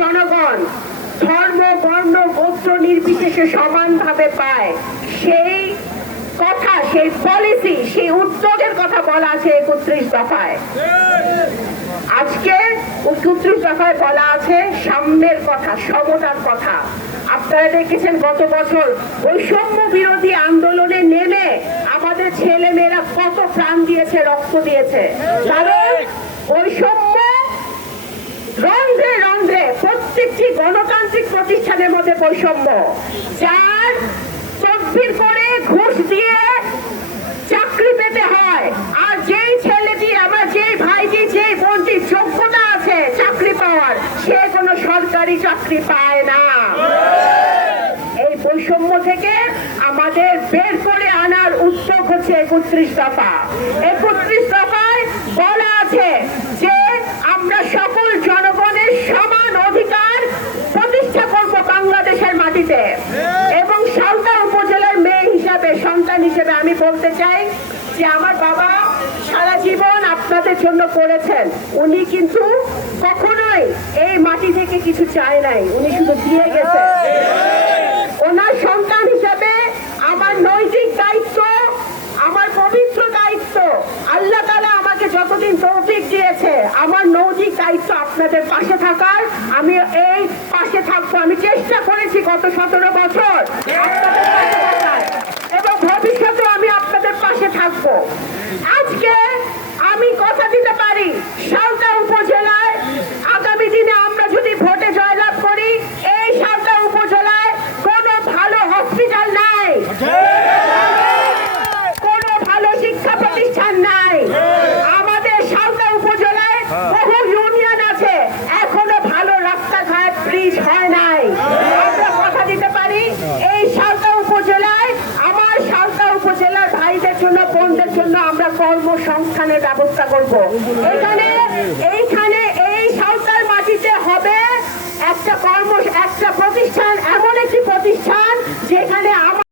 জনগণ ধর্ম, বর্ণ, গোত্র নির্বিশেষে সমানভাবে পায়। সেই কথা, সেই পলিসি সেই উদ্যোগের কথা বলা আছে একত্রিশ দফায়। আজকে উনত্রিশ দফায় বলা আছে সাম্যের কথা, সমতার কথা। আপনারা দেখেছেন গত বছর বৈষম্য বিরোধী আন্দোলনে নেমে আমাদের ছেলে মেয়েরা কত প্রাণ দিয়েছে, রক্ত দিয়েছে। কারণ গণতান্ত্রিক প্রতিষ্ঠানের মধ্যে বৈষম্য। যার তদবির করে ঘুষ দিয়ে চাকরি পেতে হয়। আর যেই ছেলেটি, আমার যেই ভাইটি, যেই বোনটির যোগ্যতা আছে চাকরি পাওয়ার, সে কোনো সরকারি চাকরি পায় না। এই বৈষম্য থেকে আমাদের বের করে আনার উদ্যোগ হচ্ছে একত্রিশ দফা। একত্রিশ দফায় বলা আছে যে আমরা সকল জনগণের সমান অধিকার প্রতিষ্ঠা করব বাংলাদেশের মাটিতে এবং সালদা উপজেলার মেয়ে হিসাবে সন্তান হিসেবে আমি বলতে চাই যে আমার বাবা সারা জীবন আপনাদের জন্য করেছেন। উনি কিন্তু কখনোই এই মাটি থেকে কিছু চায় নাই। উনি শুধু দিয়ে গেছেন। ওনার সন্তান হিসাবে আমার নৈতিক দায়িত্ব, আমার পবিত্র দায়িত্ব, আল্লাহ তালা আমাকে যতদিন তৌফিক দিয়েছে, আমার নৈতিক দায়িত্ব আপনাদের পাশে থাকার। আমি এই পাশে থাকব। আমি চেষ্টা করেছি গত সতেরো বছর আপনাদের পাশে থাকার। এবং ভবিষ্যতে আমি আপনাদের পাশে থাকব আজকে আমি কথা দিতে পারি সালদা উপজেলায়। আগামী দিনে আমরা যদি ভোটে জয়লাভ করি এই সালদা উপজেলায় কোনো ভালো হসপিটাল নাই। কোনো ভালো শিক্ষা প্রতিষ্ঠান নাই। আমাদের সালদা উপজেলায় বহু জন্য আমরা কর্মসংস্থানের ব্যবস্থা করব। এখানে, এইখানে এই সরকার মাটিতে হবে একটা কর্ম, একটা প্রতিষ্ঠান